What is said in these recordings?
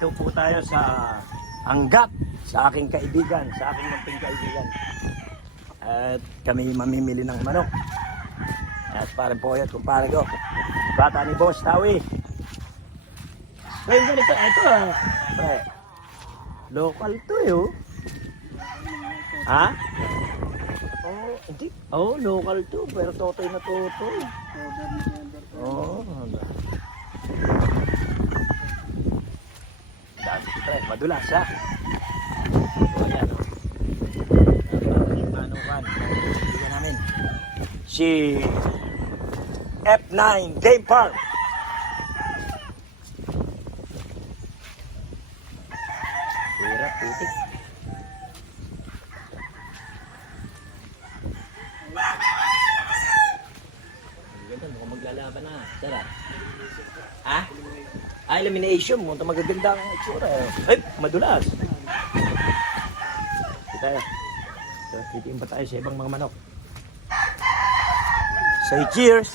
Nandito po tayo sa Angat, sa aking kaibigan, sa aking munting kaibigan. At kami mamimili ng manok. At parang po yan, kumpare ko. Bata ni Boss Tawi. So yung ganito, ito pre. Local to oh. Ha? Oh, hindi. Oh, local to. Pero totoy na totoy. Oh, dami pre, madulas ha. So yan o. Manukan. Tingnan namin. Si F9 Game Park. Hirap, putik. Ganda, mukhang maglalaban na. Sarap. Ha? Elimination mo. Ito magaganda ang itsura. Ay, madulas. Tayo. So, titiin pa tayo sa ibang mga manok. Say cheers!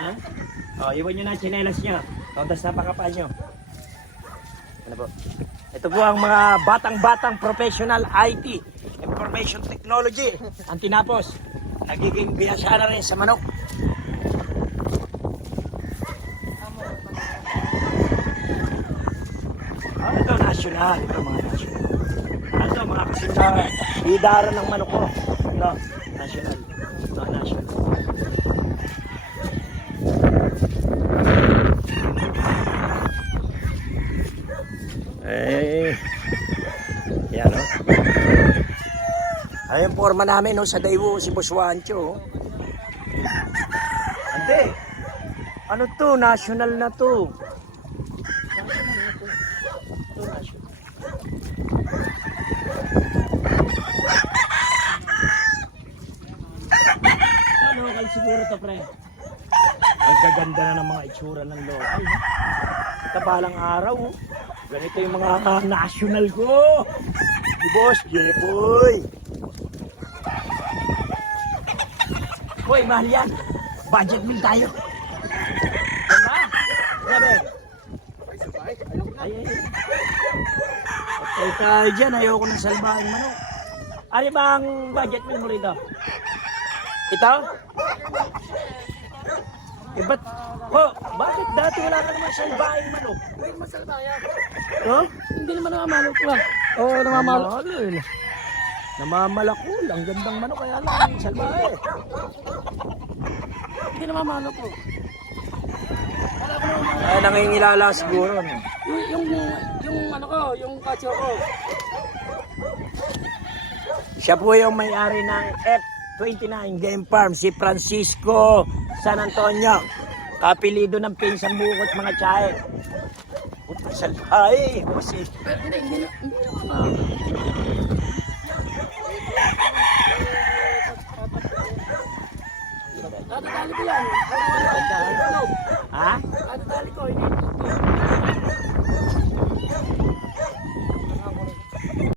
Ha? O, iwan nyo na ang tsinelas nyo. O, tas napakapaan nyo. Ano po? Ito po ang mga batang-batang professional IT, Information Technology. Ang tinapos, nagiging biyasya na rin sa manok. Ito, national. Ito, mga national. Ito, mga kasing idara ng manok ko. Ito, national. Ito, national. Yan o. Ayun forma namin no, sa Daewoo, si Boss Juancho. Hindi. Ano to? National na to. Ito, national. Ano lokal siguro to, pre? Ang gaganda na ng mga itsura ng lokal. Kapalang araw. Ganito yung mga national ko. Si Boss Jepoy. Hoy, mahal yan. Budget meal tayo. Diba? Sabi. Ay. Okay tayo dyan. Ayoko ng salbahing manok. Ano ba ang budget meal mo rito? Ito? Eh, ba't? Oh, bakit dati wala ka naman salbahing manok? Hindi naman salbayan. Huh? Hindi naman namamalok lang. Oo, namamalok. Namamalakul. Ang gandang manok kaya lang salbahe. Hindi namamalok po. Ay, nangingilala siguro. No? Yung ano ko, yung kacho ko. Siya po yung may-ari ng F29 Game Farm, si Francisco San Antonio. Kapilido ng pinsang bukot mga tsahe. Puta salbahe. Kasi... Hindi Tatali ko yan. Ha? Tatali ko.